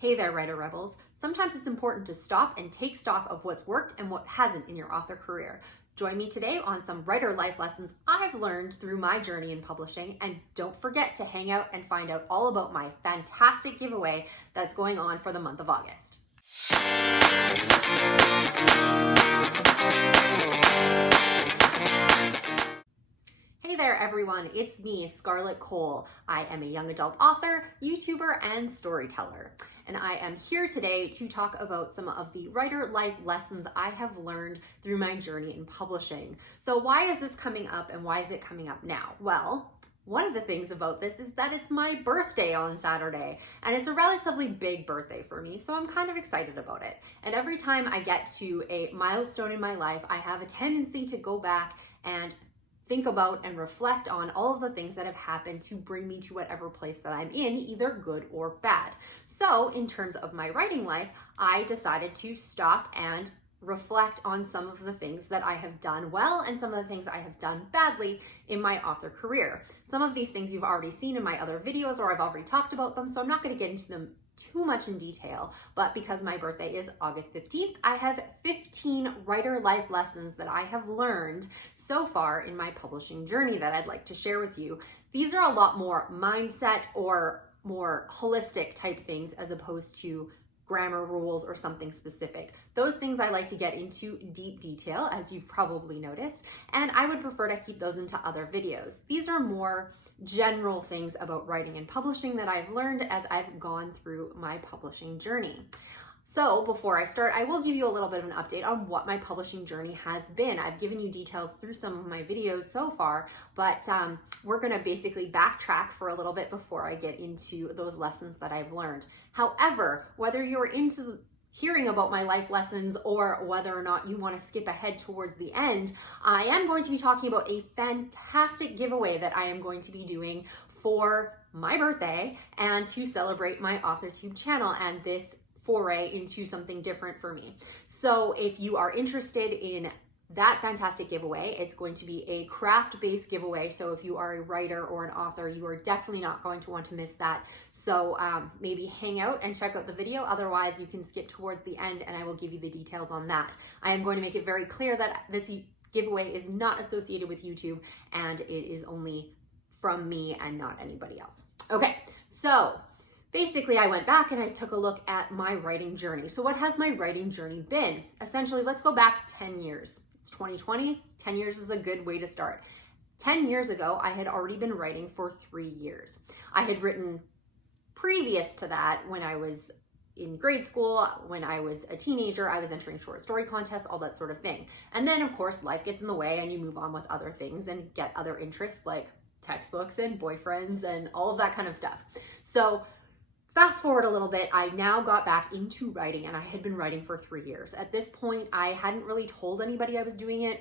Hey there, writer rebels. Sometimes it's important to stop and take stock of what's worked and what hasn't in your author career. Join me today on some writer life lessons I've learned through my journey in publishing, and don't forget to hang out and find out all about my fantastic giveaway that's going on for the month of August. Hey there everyone, it's me, Scarlett Kol. I am a young adult author, YouTuber, and storyteller. And I am here today to talk about some of the writer life lessons I have learned through my journey in publishing. So why is this coming up and why is it coming up now? Well, one of the things about this is that it's my birthday on Saturday, and it's a relatively big birthday for me, so I'm kind of excited about it. And every time I get to a milestone in my life, I have a tendency to go back and think about and reflect on all of the things that have happened to bring me to whatever place that I'm in, either good or bad. So in terms of my writing life, I decided to stop and reflect on some of the things that I have done well and some of the things I have done badly in my author career. Some of these things you've already seen in my other videos, or I've already talked about them, so I'm not going to get into them too much in detail, but because my birthday is August 15th, I have 15 writer life lessons that I have learned so far in my publishing journey that I'd like to share with you. These are a lot more mindset or more holistic type things as opposed to grammar rules or something specific. Those things I like to get into deep detail, as you've probably noticed, and I would prefer to keep those into other videos. These are more general things about writing and publishing that I've learned as I've gone through my publishing journey. So before I start, I will give you a little bit of an update on what my publishing journey has been. I've given you details through some of my videos so far, but we're gonna basically backtrack for a little bit before I get into those lessons that I've learned. However, whether you're into hearing about my life lessons or whether or not you want to skip ahead towards the end, I am going to be talking about a fantastic giveaway that I am going to be doing for my birthday and to celebrate my AuthorTube channel and this foray into something different for me. So if you are interested in that fantastic giveaway, it's going to be a craft-based giveaway. So if you are a writer or an author, you are definitely not going to want to miss that. So maybe hang out and check out the video. Otherwise, you can skip towards the end and I will give you the details on that. I am going to make it very clear that this giveaway is not associated with YouTube and it is only from me and not anybody else. Okay, so basically, I went back and I took a look at my writing journey. So what has my writing journey been? Essentially, let's go back 10 years. It's 2020, 10 years is a good way to start. 10 years ago, I had already been writing for 3 years. I had written previous to that when I was in grade school, when I was a teenager, I was entering short story contests, all that sort of thing. And then of course, life gets in the way and you move on with other things and get other interests like textbooks and boyfriends and all of that kind of stuff. So fast forward a little bit, I now got back into writing and I had been writing for 3 years. At this point, I hadn't really told anybody I was doing it.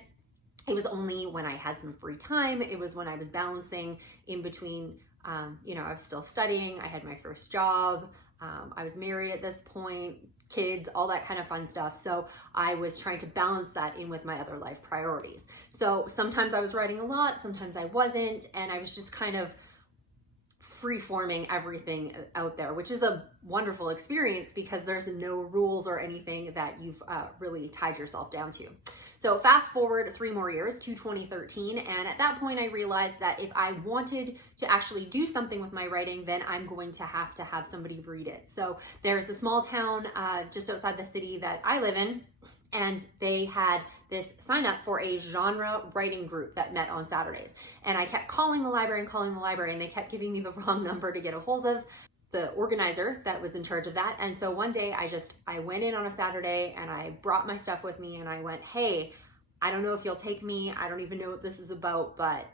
It was only when I had some free time. It was when I was balancing in between, I was still studying. I had my first job. I was married at this point, kids, all that kind of fun stuff. So I was trying to balance that in with my other life priorities. So sometimes I was writing a lot, sometimes I wasn't, and I was just kind of free-forming everything out there, which is a wonderful experience because there's no rules or anything that you've really tied yourself down to. So fast forward 3 more years to 2013, and at that point I realized that if I wanted to actually do something with my writing, then I'm going to have somebody read it. So there's a small town just outside the city that I live in, and they had this sign up for a genre writing group that met on Saturdays. And I kept calling the library and they kept giving me the wrong number to get a hold of the organizer that was in charge of that. And so one day I went in on a Saturday and I brought my stuff with me and I went, hey, I don't know if you'll take me. I don't even know what this is about, but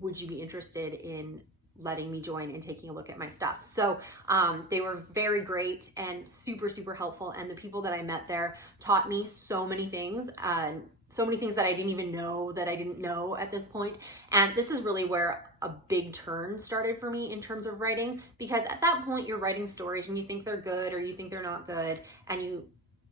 would you be interested in letting me join and taking a look at my stuff? So they were very great and super, super helpful. And the people that I met there taught me so many things that I didn't even know that I didn't know at this point. And this is really where a big turn started for me in terms of writing, because at that point you're writing stories and you think they're good or you think they're not good, and you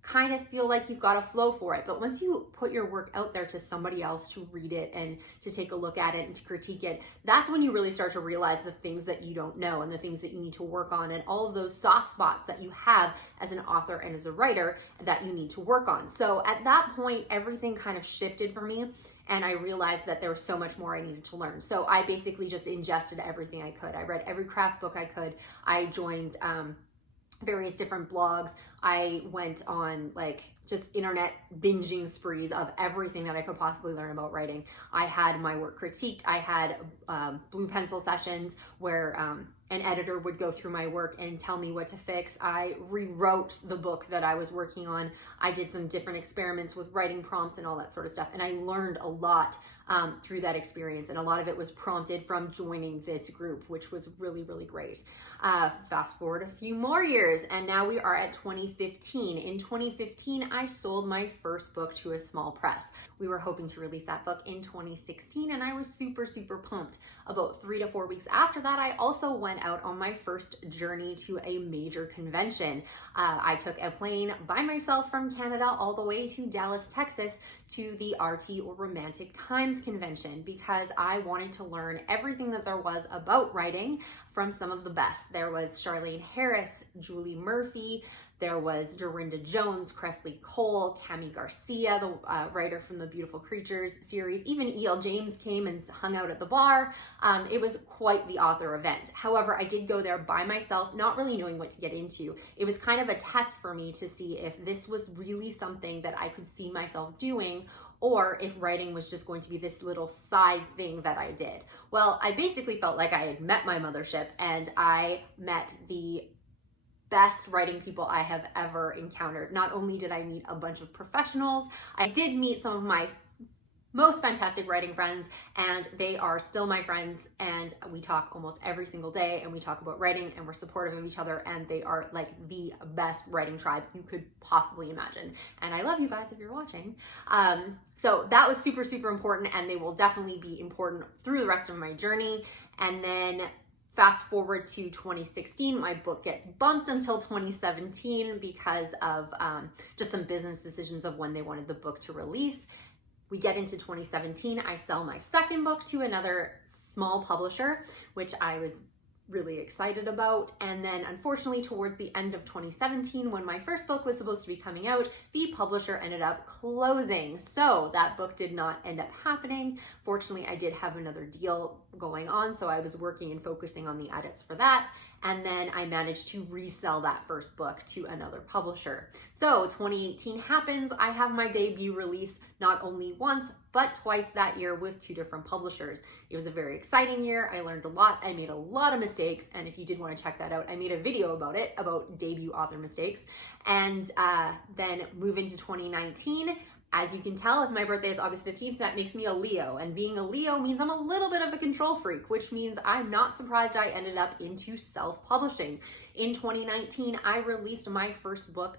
kind of feel like you've got a flow for it. But once you put your work out there to somebody else to read it and to take a look at it and to critique it, that's when you really start to realize the things that you don't know and the things that you need to work on and all of those soft spots that you have as an author and as a writer that you need to work on. So at that point, everything kind of shifted for me. And I realized that there was so much more I needed to learn. So I basically just ingested everything I could. I read every craft book I could. I joined various different blogs. I went on like just internet binging sprees of everything that I could possibly learn about writing. I had my work critiqued. I had blue pencil sessions where an editor would go through my work and tell me what to fix. I rewrote the book that I was working on. I did some different experiments with writing prompts and all that sort of stuff. And I learned a lot through that experience. And a lot of it was prompted from joining this group, which was really, really great. Fast forward a few more years, and now we are at 2015. In 2015, I sold my first book to a small press. We were hoping to release that book in 2016, and I was super, super pumped. About 3 to 4 weeks after that, I also went out on my first journey to a major convention. I took a plane by myself from Canada all the way to Dallas, Texas, to the RT or Romantic Times convention because I wanted to learn everything that there was about writing from some of the best. There was Charlene Harris, Julie Murphy, there was Dorinda Jones, Scarlett Kol, Cami Garcia, the writer from the Beautiful Creatures series. Even E.L. James came and hung out at the bar. It was quite the author event. However, I did go there by myself, not really knowing what to get into. It was kind of a test for me to see if this was really something that I could see myself doing, or if writing was just going to be this little side thing that I did. Well, I basically felt like I had met my mothership, and I met the best writing people I have ever encountered. Not only did I meet a bunch of professionals, I did meet some of my most fantastic writing friends, and they are still my friends, and we talk almost every single day, and we talk about writing, and we're supportive of each other, and they are like the best writing tribe you could possibly imagine. And I love you guys if you're watching. So that was super, super important, and they will definitely be important through the rest of my journey. And then fast forward to 2016, my book gets bumped until 2017 because of just some business decisions of when they wanted the book to release. We get into 2017, I sell my second book to another small publisher, which I was really excited about. And then unfortunately, towards the end of 2017, when my first book was supposed to be coming out, the publisher ended up closing. So that book did not end up happening. Fortunately, I did have another deal going on, so I was working and focusing on the edits for that. And then I managed to resell that first book to another publisher. So 2018 happens. I have my debut release not only once, but twice that year with 2 different publishers. It was a very exciting year. I learned a lot. I made a lot of mistakes. And if you did want to check that out, I made a video about it, about debut author mistakes. And then move into 2019. As you can tell, if my birthday is August 15th, that makes me a Leo. And being a Leo means I'm a little bit of a control freak, which means I'm not surprised I ended up into self-publishing. In 2019, I released my first book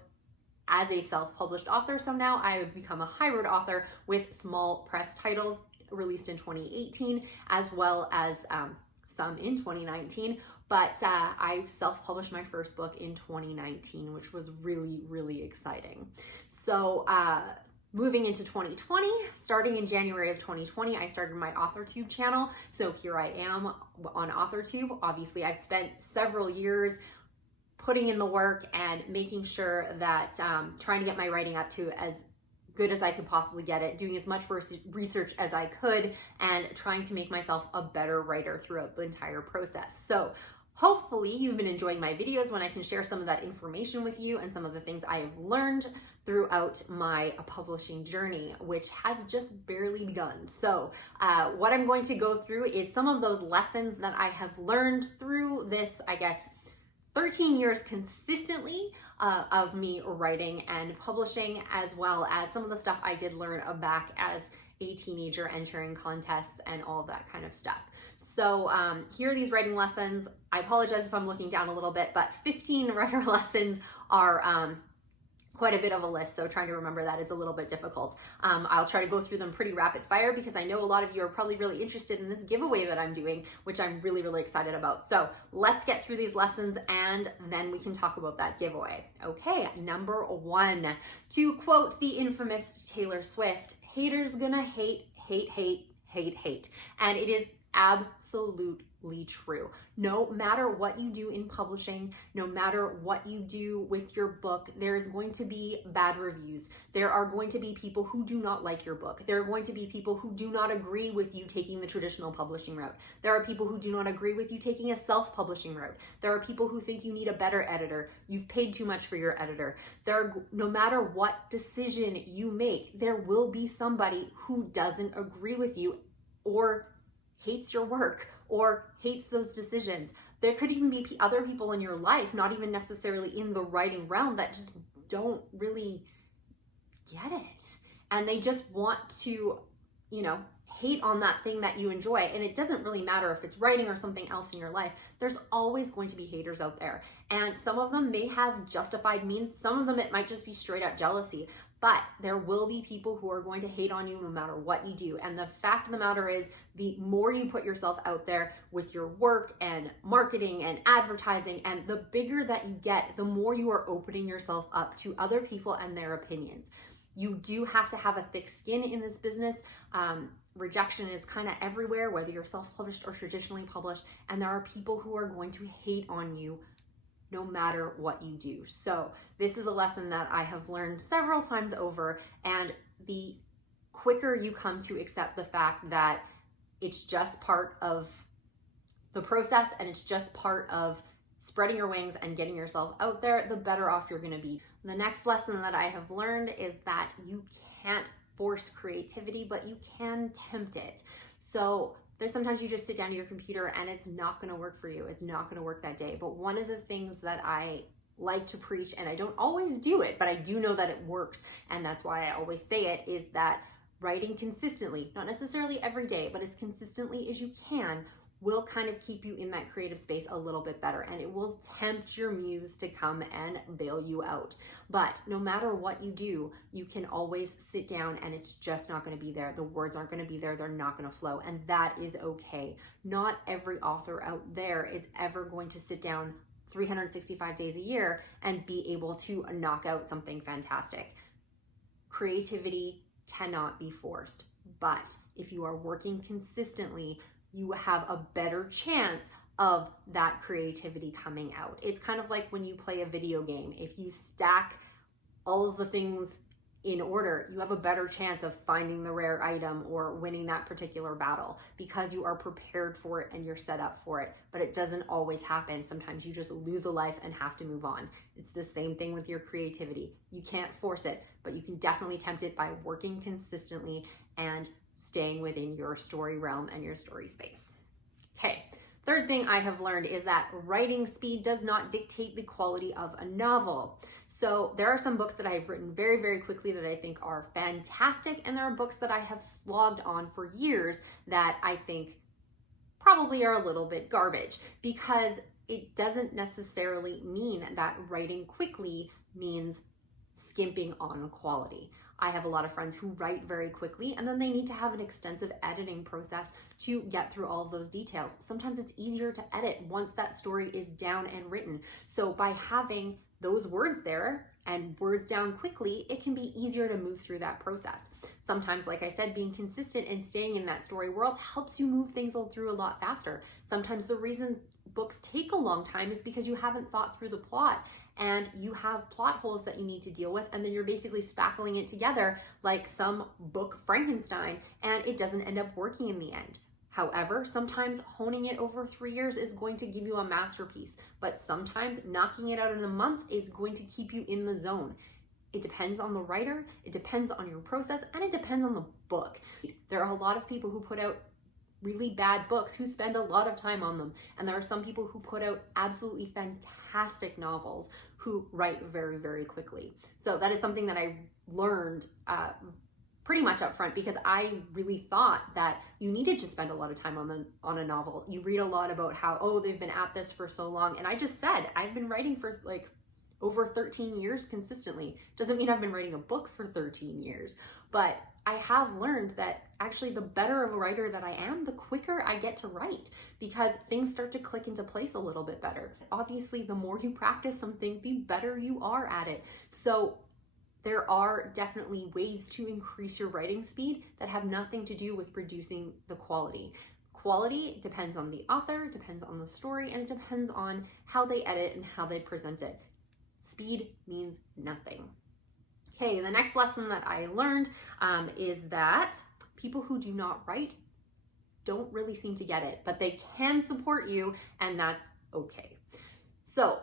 as a self-published author. So now I have become a hybrid author with small press titles released in 2018, as well as some in 2019. But I self-published my first book in 2019, which was really, really exciting. So, moving into 2020, starting in January of 2020, I started my AuthorTube channel. So here I am on AuthorTube. Obviously, I've spent several years putting in the work and making sure that trying to get my writing up to as good as I could possibly get it, doing as much research as I could, and trying to make myself a better writer throughout the entire process. So hopefully you've been enjoying my videos when I can share some of that information with you and some of the things I have learned throughout my publishing journey, which has just barely begun. So what I'm going to go through is some of those lessons that I have learned through this, I guess, 13 years consistently of me writing and publishing, as well as some of the stuff I did learn back as a teenager entering contests and all of that kind of stuff. So here are these writing lessons. I apologize if I'm looking down a little bit, but 15 writer lessons are quite a bit of a list, so trying to remember that is a little bit difficult. I'll try to go through them pretty rapid fire because I know a lot of you are probably really interested in this giveaway that I'm doing, which I'm really, really excited about. So let's get through these lessons and then we can talk about that giveaway. Okay, number 1, to quote the infamous Taylor Swift, haters gonna hate, hate, hate, hate, hate. And it is absolutely true. No matter what you do in publishing, no matter what you do with your book, there's going to be bad reviews. There are going to be people who do not like your book. There are going to be people who do not agree with you taking the traditional publishing route. There are people who do not agree with you taking a self-publishing route. There are people who think you need a better editor. You've paid too much for your editor. No matter what decision you make, there will be somebody who doesn't agree with you or hates your work or hates those decisions. There could even be other people in your life, not even necessarily in the writing realm, that just don't really get it. And they just want to, hate on that thing that you enjoy. And it doesn't really matter if it's writing or something else in your life. There's always going to be haters out there. And some of them may have justified means. Some of them, it might just be straight up jealousy. But there will be people who are going to hate on you no matter what you do. And the fact of the matter is, the more you put yourself out there with your work and marketing and advertising, and the bigger that you get, the more you are opening yourself up to other people and their opinions. You do have to have a thick skin in this business. Rejection is kind of everywhere, whether you're self-published or traditionally published. And there are people who are going to hate on you no matter what you do. So this is a lesson that I have learned several times over, and the quicker you come to accept the fact that it's just part of the process and it's just part of spreading your wings and getting yourself out there, the better off you're going to be. The next lesson that I have learned is that you can't force creativity, but you can tempt it. So there's sometimes you just sit down to your computer and it's not going to work for you. It's not going to work that day. But one of the things that I like to preach, and I don't always do it, but I do know that it works, and that's why I always say it, is that writing consistently, not necessarily every day, but as consistently as you can, will kind of keep you in that creative space a little bit better, and it will tempt your muse to come and bail you out. But no matter what you do, you can always sit down and it's just not going to be there. The words aren't going to be there. They're not going to flow, and that is okay. Not every author out there is ever going to sit down 365 days a year and be able to knock out something fantastic. Creativity cannot be forced, but if you are working consistently, you have a better chance of that creativity coming out. It's kind of like when you play a video game. If you stack all of the things in order, you have a better chance of finding the rare item or winning that particular battle because you are prepared for it and you're set up for it. But it doesn't always happen. Sometimes you just lose a life and have to move on. It's the same thing with your creativity. You can't force it, but you can definitely tempt it by working consistently and staying within your story realm and your story space. Okay. Third thing I have learned is that writing speed does not dictate the quality of a novel. So there are some books that I've written very, very quickly that I think are fantastic, and there are books that I have slogged on for years that I think probably are a little bit garbage, because it doesn't necessarily mean that writing quickly means skimping on quality. I have a lot of friends who write very quickly and then they need to have an extensive editing process to get through all of those details. Sometimes it's easier to edit once that story is down and written. So by having those words there and words down quickly, it can be easier to move through that process. Sometimes, like I said, being consistent and staying in that story world helps you move things through a lot faster. Sometimes the reason books take a long time is because you haven't thought through the plot and you have plot holes that you need to deal with, and then you're basically spackling it together like some book Frankenstein, and it doesn't end up working in the end. However, sometimes honing it over 3 years is going to give you a masterpiece, but sometimes knocking it out in a month is going to keep you in the zone. It depends on the writer, it depends on your process, and it depends on the book. There are a lot of people who put out really bad books who spend a lot of time on them, and there are some people who put out absolutely fantastic novels who write very, very quickly. So that is something that I learned pretty much up front, because I really thought that you needed to spend a lot of time on a novel. You read a lot about how, oh, they've been at this for so long, and I just said, I've been writing for like over 13 years consistently. Doesn't mean I've been writing a book for 13 years, but I have learned that actually the better of a writer that I am, the quicker I get to write, because things start to click into place a little bit better. Obviously, the more you practice something, the better you are at it. So there are definitely ways to increase your writing speed that have nothing to do with reducing the quality. Quality depends on the author, depends on the story, and it depends on how they edit and how they present it. Speed means nothing. Okay, the next lesson that I learned is that people who do not write don't really seem to get it, but they can support you, and that's okay. So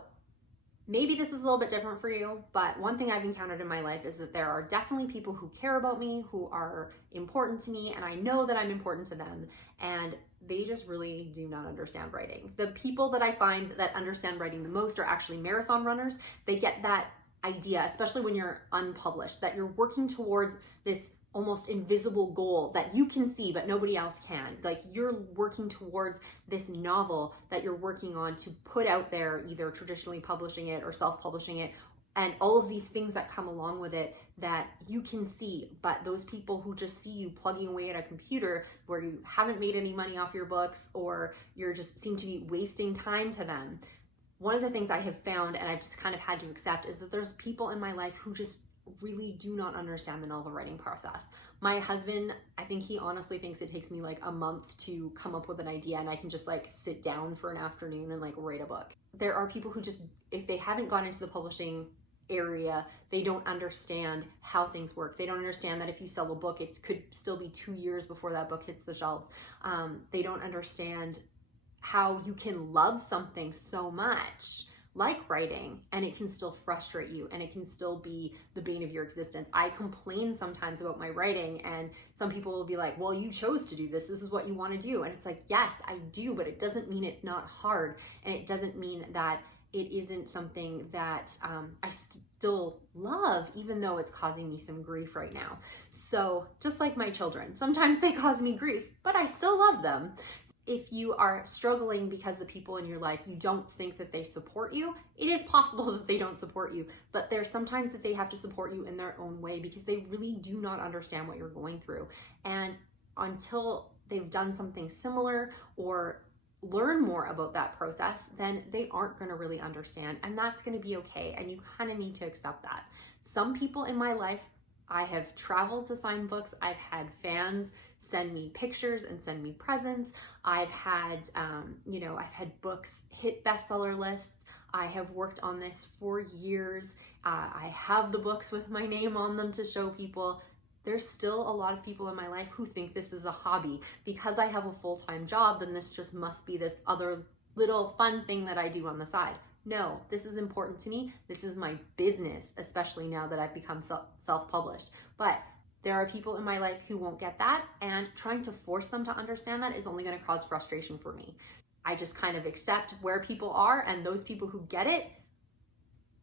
maybe this is a little bit different for you, but one thing I've encountered in my life is that there are definitely people who care about me, who are important to me, and I know that I'm important to them, and they just really do not understand writing. The people that I find that understand writing the most are actually marathon runners. They get that idea, especially when you're unpublished, that you're working towards this almost invisible goal that you can see but nobody else can. Like, you're working towards this novel that you're working on to put out there, either traditionally publishing it or self-publishing it, and all of these things that come along with it that you can see. But those people who just see you plugging away at a computer where you haven't made any money off your books, or you're just seem to be wasting time to them, one of the things I have found, and I've just kind of had to accept, is that there's people in my life who just really do not understand the novel writing process. My husband, I think he honestly thinks it takes me like a month to come up with an idea, and I can just like sit down for an afternoon and like write a book. There are people who just, if they haven't gone into the publishing area, they don't understand how things work. They don't understand that if you sell a book, it could still be 2 years before that book hits the shelves. They don't understand how you can love something so much like writing, and it can still frustrate you, and it can still be the bane of your existence. I complain sometimes about my writing, and some people will be like, well, you chose to do this. This is what you want to do. And it's like, yes, I do, but it doesn't mean it's not hard. And it doesn't mean that it isn't something that I still love, even though it's causing me some grief right now. So just like my children, sometimes they cause me grief, but I still love them. If you are struggling because the people in your life, you don't think that they support you, it is possible that they don't support you, but there's sometimes that they have to support you in their own way because they really do not understand what you're going through. And until they've done something similar or learn more about that process, then they aren't going to really understand, and that's going to be okay. And you kind of need to accept that. Some people in my life, I have traveled to sign books. I've had fans send me pictures and send me presents. I've had, I've had books hit bestseller lists. I have worked on this for years. I have the books with my name on them to show people. There's still a lot of people in my life who think this is a hobby. Because I have a full-time job, then this just must be this other little fun thing that I do on the side. No, this is important to me. This is my business, especially now that I've become self-published. But there are people in my life who won't get that, and trying to force them to understand that is only going to cause frustration for me. I just kind of accept where people are, and those people who get it,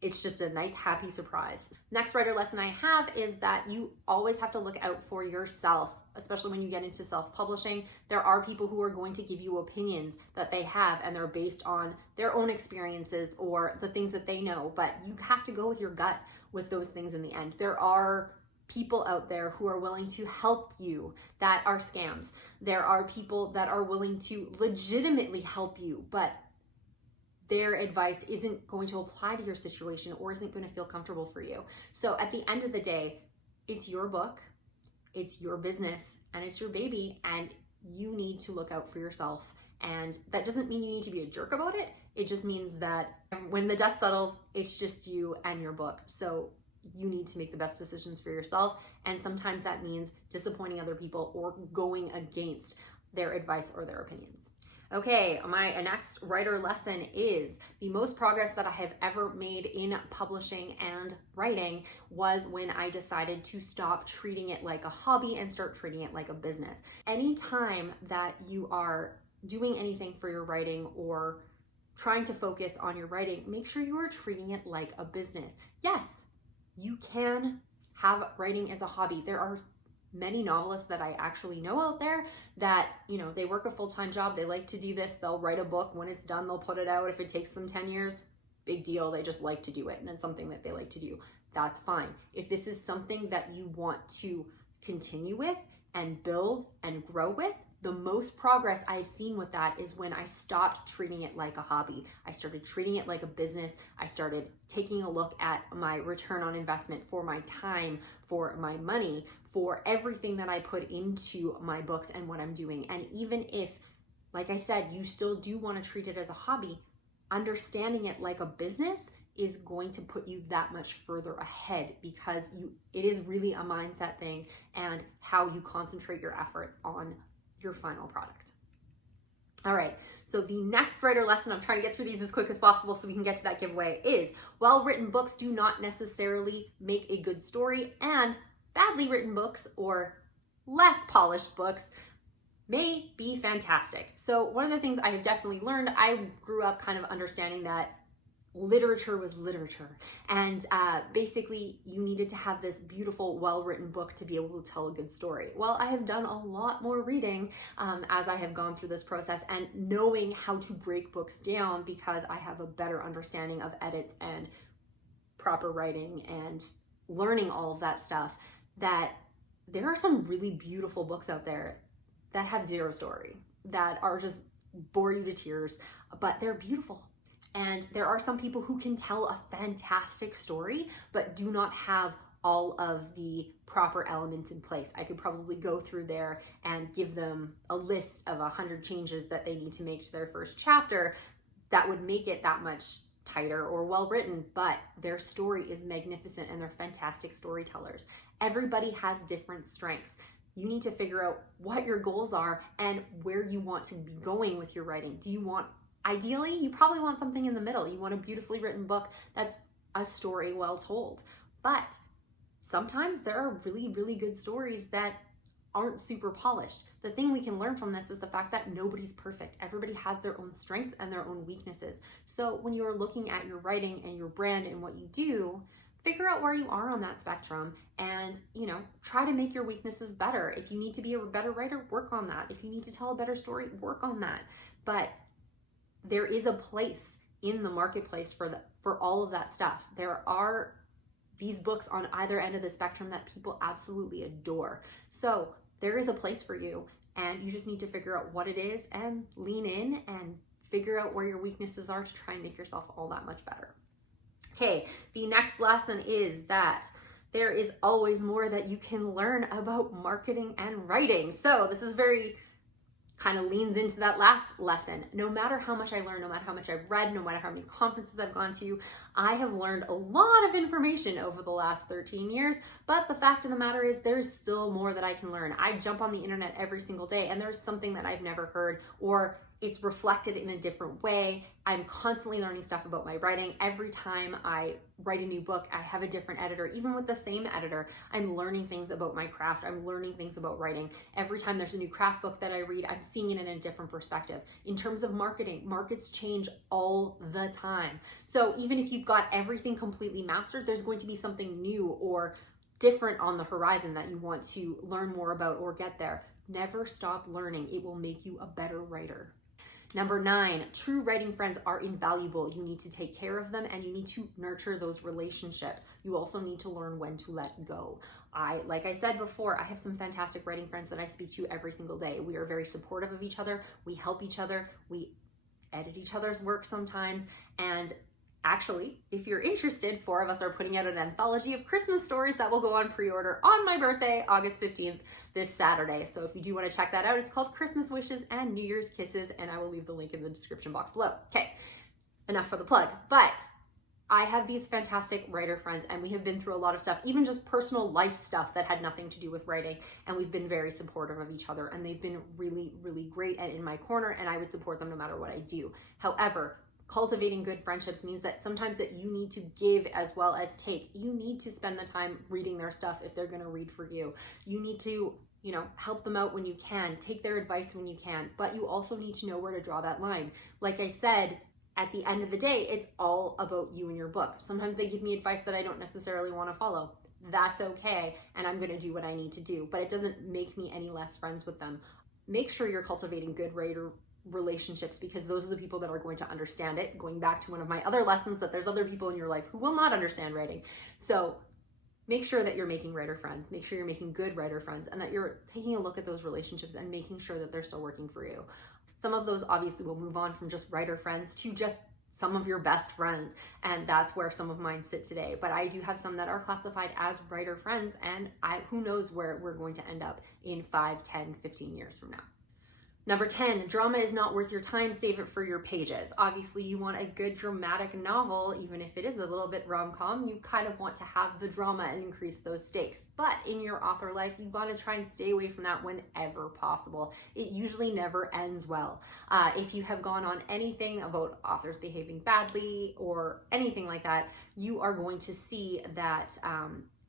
it's just a nice, happy surprise. Next writer lesson I have is that you always have to look out for yourself, especially when you get into self-publishing. There are people who are going to give you opinions that they have, and they're based on their own experiences or the things that they know, but you have to go with your gut with those things in the end. There are people out there who are willing to help you that are scams. There are people that are willing to legitimately help you, but their advice isn't going to apply to your situation or isn't going to feel comfortable for you. So at the end of the day, it's your book, it's your business, and it's your baby, and you need to look out for yourself. And that doesn't mean you need to be a jerk about it. It just means that when the dust settles, it's just you and your book. So you need to make the best decisions for yourself. And sometimes that means disappointing other people or going against their advice or their opinions. Okay, my next writer lesson is the most progress that I have ever made in publishing and writing was when I decided to stop treating it like a hobby and start treating it like a business. Anytime that you are doing anything for your writing or trying to focus on your writing, make sure you are treating it like a business. Yes, you can have writing as a hobby. There are many novelists that I actually know out there that, they work a full-time job. They like to do this. They'll write a book. When it's done, they'll put it out. If it takes them 10 years, big deal. They just like to do it and it's something that they like to do. That's fine. If this is something that you want to continue with and build and grow with, the most progress I've seen with that is when I stopped treating it like a hobby. I started treating it like a business. I started taking a look at my return on investment for my time, for my money, for everything that I put into my books and what I'm doing. And even if, like I said, you still do want to treat it as a hobby, understanding it like a business is going to put you that much further ahead, because it is really a mindset thing and how you concentrate your efforts on your final product. All right, so the next writer lesson, I'm trying to get through these as quick as possible so we can get to that giveaway, is well-written books do not necessarily make a good story, and badly written books or less polished books may be fantastic. So one of the things I have definitely learned, I grew up kind of understanding that literature was literature, and basically you needed to have this beautiful, well-written book to be able to tell a good story. Well, I have done a lot more reading as I have gone through this process, and knowing how to break books down, because I have a better understanding of edits and proper writing and learning all of that stuff, that there are some really beautiful books out there that have zero story, that are just bore you to tears, but they're beautiful. And there are some people who can tell a fantastic story, but do not have all of the proper elements in place. I could probably go through there and give them a list of 100 changes that they need to make to their first chapter that would make it that much tighter or well written, but their story is magnificent and they're fantastic storytellers. Everybody has different strengths. You need to figure out what your goals are and where you want to be going with your writing. Ideally, you probably want something in the middle. You want a beautifully written book that's a story well told. But sometimes there are really, really good stories that aren't super polished. The thing we can learn from this is the fact that nobody's perfect. Everybody has their own strengths and their own weaknesses. So when you are looking at your writing and your brand and what you do, figure out where you are on that spectrum and, try to make your weaknesses better. If you need to be a better writer, work on that. If you need to tell a better story, work on that. But there is a place in the marketplace for all of that stuff. There are these books on either end of the spectrum that people absolutely adore. So there is a place for you, and you just need to figure out what it is and lean in and figure out where your weaknesses are to try and make yourself all that much better. Okay, the next lesson is that there is always more that you can learn about marketing and writing. So this is very kind of leans into that last lesson. No matter how much I learn, no matter how much I've read, no matter how many conferences I've gone to, I have learned a lot of information over the last 13 years, but the fact of the matter is there's still more that I can learn. I jump on the internet every single day and there's something that I've never heard, or it's reflected in a different way. I'm constantly learning stuff about my writing. Every time I write a new book, I have a different editor. Even with the same editor, I'm learning things about my craft. I'm learning things about writing. Every time there's a new craft book that I read, I'm seeing it in a different perspective. In terms of marketing, markets change all the time. So even if you've got everything completely mastered, there's going to be something new or different on the horizon that you want to learn more about or get there. Never stop learning. It will make you a better writer. Number 9, true writing friends are invaluable. You need to take care of them and you need to nurture those relationships. You also need to learn when to let go. Like I said before, I have some fantastic writing friends that I speak to every single day. We are very supportive of each other. We help each other. We edit each other's work sometimes. And actually, if you're interested, 4 of us are putting out an anthology of Christmas stories that will go on pre-order on my birthday, August 15th, this Saturday. So if you do want to check that out, it's called Christmas Wishes and New Year's Kisses, and I will leave the link in the description box below. Okay, enough for the plug. But I have these fantastic writer friends, and we have been through a lot of stuff, even just personal life stuff that had nothing to do with writing, and we've been very supportive of each other, and they've been really, really great and in my corner, and I would support them no matter what I do. However, cultivating good friendships means that sometimes that you need to give as well as take. You need to spend the time reading their stuff if they're going to read for you. You need to, help them out when you can, take their advice when you can, but you also need to know where to draw that line. Like I said, at the end of the day, it's all about you and your book. Sometimes they give me advice that I don't necessarily want to follow. That's okay, and I'm going to do what I need to do, but it doesn't make me any less friends with them. Make sure you're cultivating good relationships, because those are the people that are going to understand it. Going back to one of my other lessons, that there's other people in your life who will not understand writing. So make sure that you're making writer friends, make sure you're making good writer friends, and that you're taking a look at those relationships and making sure that they're still working for you. Some of those obviously will move on from just writer friends to just some of your best friends, and that's where some of mine sit today. But I do have some that are classified as writer friends, and who knows where we're going to end up in 5, 10, 15 years from now. Number 10, drama is not worth your time, save it for your pages. Obviously, you want a good dramatic novel, even if it is a little bit rom-com, you kind of want to have the drama and increase those stakes. But in your author life, you want to try and stay away from that whenever possible. It usually never ends well. If you have gone on anything about authors behaving badly or anything like that, you are going to see that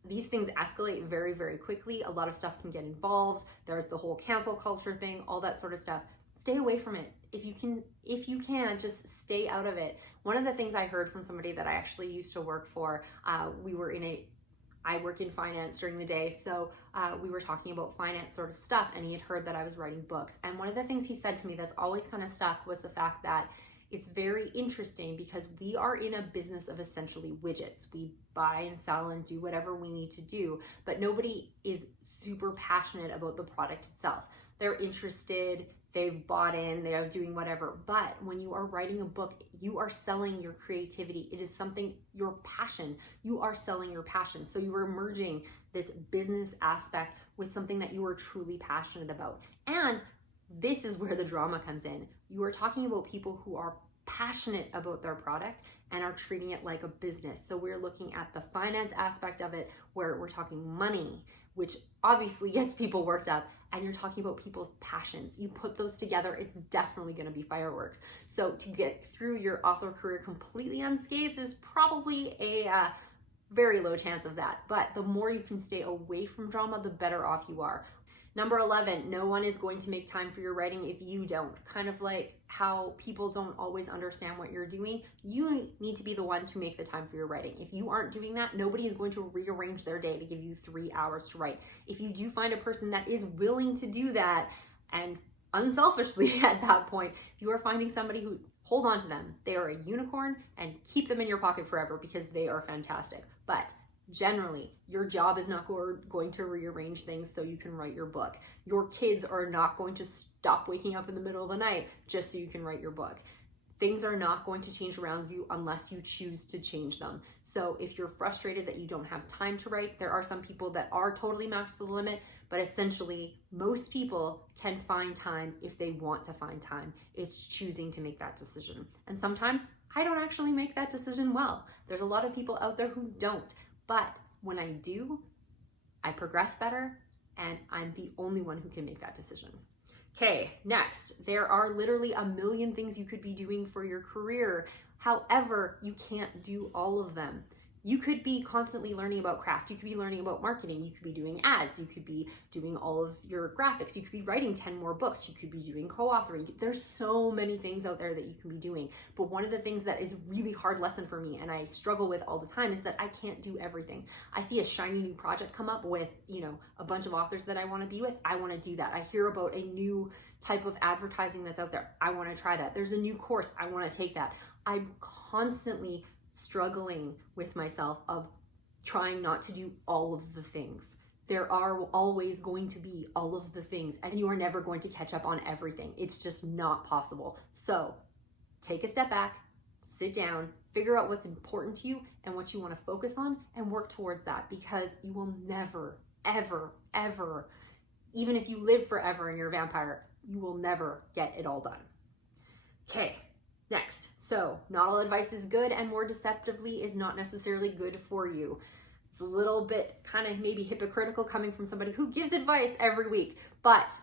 these things escalate very, very quickly. A lot of stuff can get involved. There's the whole cancel culture thing, all that sort of stuff. Stay away from it. If you can, just stay out of it. One of the things I heard from somebody that I actually used to work for, I work in finance during the day, so we were talking about finance sort of stuff, and he had heard that I was writing books. And one of the things he said to me that's always kind of stuck was the fact that it's very interesting because we are in a business of essentially widgets. We buy and sell and do whatever we need to do, but nobody is super passionate about the product itself. They're interested, they've bought in, they're doing whatever. But when you are writing a book, you are selling your creativity. It is something, your passion. You are selling your passion. So you are merging this business aspect with something that you are truly passionate about. And this is where the drama comes in. You are talking about people who are passionate about their product and are treating it like a business. So we're looking at the finance aspect of it, where we're talking money, which obviously gets people worked up, and you're talking about people's passions. You put those together, it's definitely going to be fireworks. So to get through your author career completely unscathed is probably a very low chance of that. But the more you can stay away from drama, the better off you are. Number 11, no one is going to make time for your writing if you don't. Kind of like how people don't always understand what you're doing. You need to be the one to make the time for your writing. If you aren't doing that, nobody is going to rearrange their day to give you 3 hours to write. If you do find a person that is willing to do that, and unselfishly at that point, you are finding somebody who, hold on to them. They are a unicorn, and keep them in your pocket forever because they are fantastic. But generally, your job is not going to rearrange things so you can write your book. Your kids are not going to stop waking up in the middle of the night just so you can write your book. Things are not going to change around you unless you choose to change them. So if you're frustrated that you don't have time to write, there are some people that are totally maxed to the limit, but essentially most people can find time if they want to find time. It's choosing to make that decision. And sometimes I don't actually make that decision well. There's a lot of people out there who don't. But when I do, I progress better, and I'm the only one who can make that decision. Okay, next, there are literally a million things you could be doing for your career. However, you can't do all of them. You could be constantly learning about craft. You could be learning about marketing. You could be doing ads. You could be doing all of your graphics. You could be writing 10 more books. You could be doing co-authoring. There's so many things out there that you can be doing. But one of the things that is a really hard lesson for me, and I struggle with all the time, is that I can't do everything. I see a shiny new project come up with, a bunch of authors that I want to be with. I want to do that. I hear about a new type of advertising that's out there. I want to try that. There's a new course. I want to take that. I'm constantly struggling with myself of trying not to do all of the things. There are always going to be all of the things, and you are never going to catch up on everything. It's just not possible. So take a step back, sit down, figure out what's important to you and what you want to focus on, and work towards that, because you will never, ever, ever, even if you live forever and you're a vampire, you will never get it all done. Okay. Next, so not all advice is good, and more deceptively is not necessarily good for you. It's a little bit kind of maybe hypocritical coming from somebody who gives advice every week, but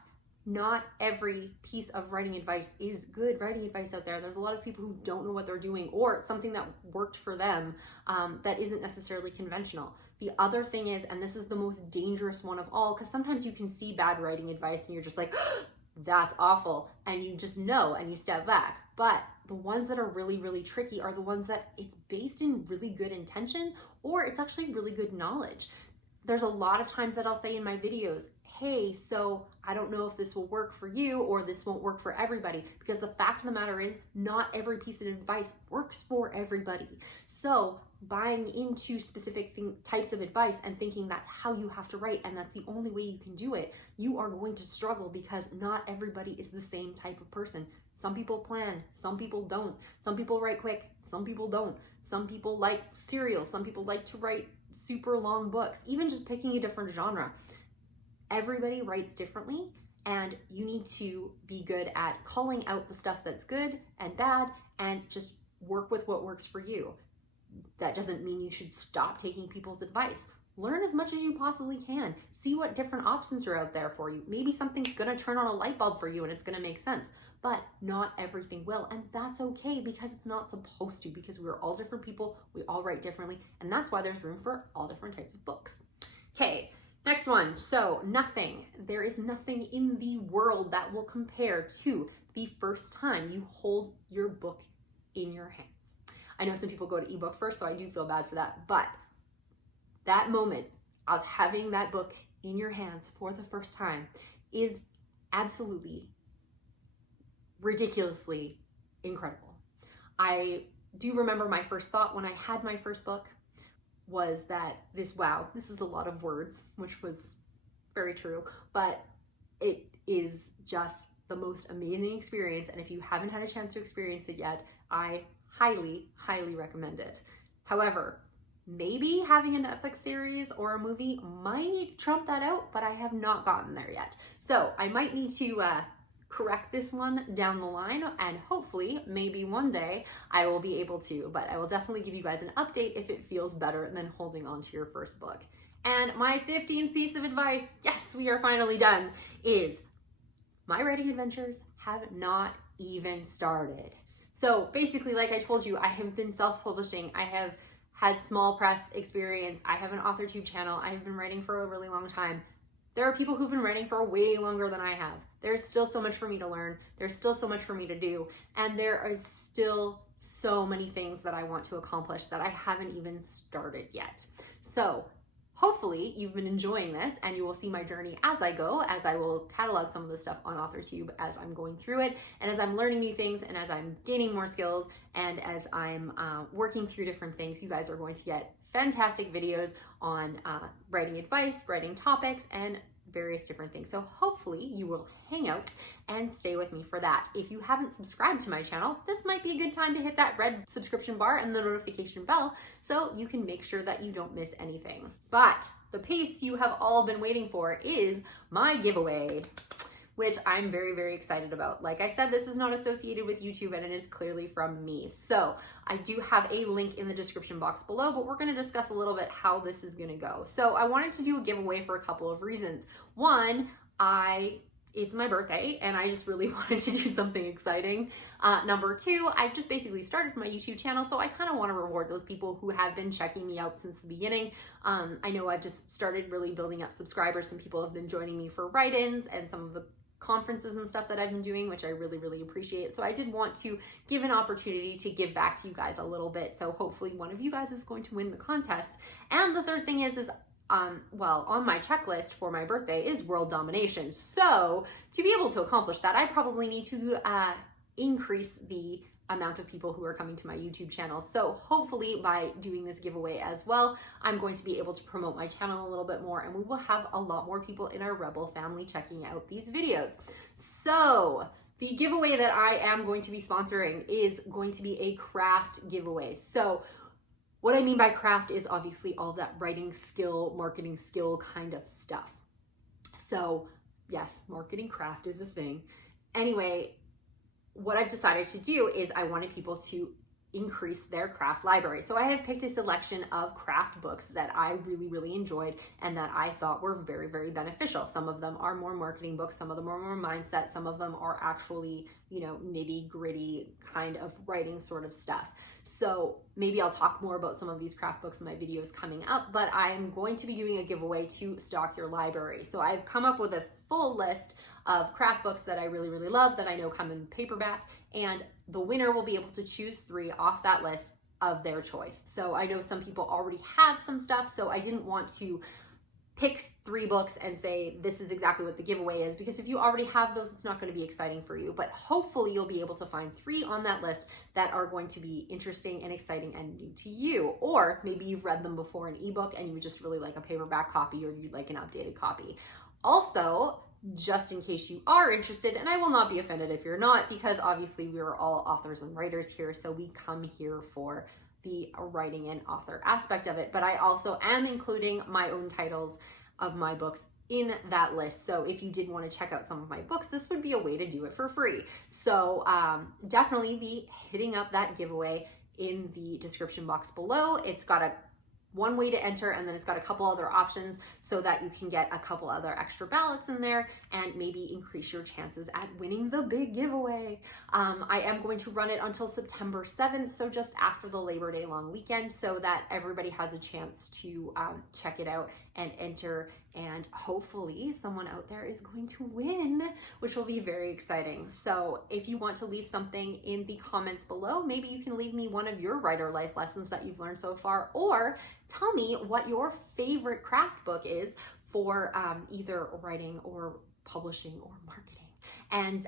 not every piece of writing advice is good writing advice out there. There's a lot of people who don't know what they're doing, or it's something that worked for them that isn't necessarily conventional. The other thing is, and this is the most dangerous one of all, because sometimes you can see bad writing advice and you're just like, that's awful, and you just know and you step back. But the ones that are really, really tricky are the ones that it's based in really good intention, or it's actually really good knowledge. There's a lot of times that I'll say in my videos, hey, so I don't know if this will work for you or this won't work for everybody, because the fact of the matter is not every piece of advice works for everybody. So buying into specific types of advice and thinking that's how you have to write and that's the only way you can do it, you are going to struggle, because not everybody is the same type of person. Some people plan, some people don't. Some people write quick, some people don't. Some people like serial, some people like to write super long books, even just picking a different genre. Everybody writes differently, and you need to be good at calling out the stuff that's good and bad and just work with what works for you. That doesn't mean you should stop taking people's advice. Learn as much as you possibly can. See what different options are out there for you. Maybe something's going to turn on a light bulb for you and it's going to make sense, but not everything will. And that's okay, because it's not supposed to, because we're all different people. We all write differently. And that's why there's room for all different types of books. Okay. Next one. So nothing. There is nothing in the world that will compare to the first time you hold your book in your hands. I know some people go to ebook first, so I do feel bad for that. But that moment of having that book in your hands for the first time is absolutely ridiculously incredible. I do remember my first thought when I had my first book was that this is a lot of words, which was very true, but it is just the most amazing experience. And if you haven't had a chance to experience it yet, I highly, highly recommend it. However, maybe having a Netflix series or a movie might trump that out, but I have not gotten there yet. So I might need to correct this one down the line, and hopefully maybe one day I will be able to, but I will definitely give you guys an update if it feels better than holding on to your first book. And my 15th piece of advice, yes, we are finally done, is my writing adventures have not even started. So basically, like I told you, I have been self-publishing. I have had small press experience. I have an authortube channel. I have been writing for a really long time. There are people who've been writing for way longer than I have. There's still so much for me to learn. There's still so much for me to do. And there is still so many things that I want to accomplish that I haven't even started yet. So hopefully you've been enjoying this, and you will see my journey as I go, as I will catalog some of the stuff on authortube as I'm going through it, and as I'm learning new things, and as I'm gaining more skills, and as I'm working through different things. You guys are going to get fantastic videos on writing advice, writing topics, and various different things. So hopefully you will hang out and stay with me for that. If you haven't subscribed to my channel, this might be a good time to hit that red subscription bar and the notification bell so you can make sure that you don't miss anything. But the piece you have all been waiting for is my giveaway, which I'm very, very excited about. Like I said, this is not associated with YouTube, and it is clearly from me. So I do have a link in the description box below, but we're gonna discuss a little bit how this is gonna go. So I wanted to do a giveaway for a couple of reasons. One, it's my birthday, and I just really wanted to do something exciting. Number two, I've just basically started my YouTube channel, so I kind of want to reward those people who have been checking me out since the beginning. I know I've just started really building up subscribers. Some people have been joining me for write-ins and some of the conferences and stuff that I've been doing, which I really, really appreciate. So I did want to give an opportunity to give back to you guys a little bit. So hopefully one of you guys is going to win the contest. And the third thing is on my checklist for my birthday is world domination. So to be able to accomplish that, I probably need to increase the amount of people who are coming to my YouTube channel. So hopefully by doing this giveaway as well, I'm going to be able to promote my channel a little bit more, and we will have a lot more people in our Rebel family checking out these videos. So the giveaway that I am going to be sponsoring is going to be a craft giveaway. So what I mean by craft is obviously all that writing skill, marketing skill kind of stuff. So yes, marketing craft is a thing. Anyway, what I've decided to do is I wanted people to increase their craft library. So I have picked a selection of craft books that I really, really enjoyed and that I thought were very, very beneficial. Some of them are more marketing books, some of them are more mindset, some of them are actually, nitty gritty kind of writing sort of stuff. So maybe I'll talk more about some of these craft books in my videos coming up, but I'm going to be doing a giveaway to stock your library. So I've come up with a full list of craft books that I really, really love that I know come in paperback, and the winner will be able to choose 3 off that list of their choice. So I know some people already have some stuff, so I didn't want to pick 3 books and say, this is exactly what the giveaway is, because if you already have those, it's not going to be exciting for you. But hopefully you'll be able to find 3 on that list that are going to be interesting and exciting and new to you. Or maybe you've read them before in ebook and you just really like a paperback copy, or you'd like an updated copy. Also, just in case you are interested, and I will not be offended if you're not, because obviously we are all authors and writers here, so we come here for the writing and author aspect of it, but I also am including my own titles of my books in that list. So if you did want to check out some of my books, this would be a way to do it for free. So definitely be hitting up that giveaway in the description box below. It's got one way to enter, and then it's got a couple other options so that you can get a couple other extra ballots in there and maybe increase your chances at winning the big giveaway. I am going to run it until September 7th, so just after the Labor Day long weekend, so that everybody has a chance to check it out and enter, and hopefully someone out there is going to win, which will be very exciting. So if you want to leave something in the comments below, maybe you can leave me one of your writer life lessons that you've learned so far, or tell me what your favorite craft book is for either writing or publishing or marketing. And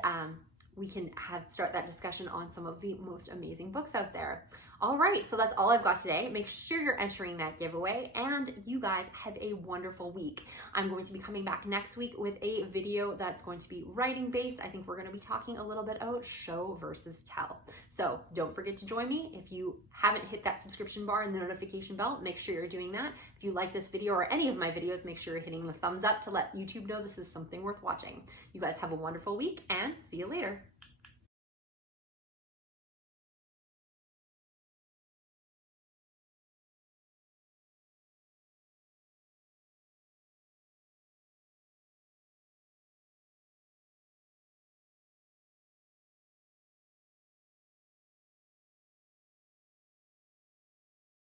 we can start that discussion on some of the most amazing books out there. All right, so that's all I've got today. Make sure you're entering that giveaway, and you guys have a wonderful week. I'm going to be coming back next week with a video that's going to be writing based. I think we're going to be talking a little bit about show versus tell. So don't forget to join me. If you haven't hit that subscription bar and the notification bell, make sure you're doing that. If you like this video or any of my videos, make sure you're hitting the thumbs up to let YouTube know this is something worth watching. You guys have a wonderful week, and see you later.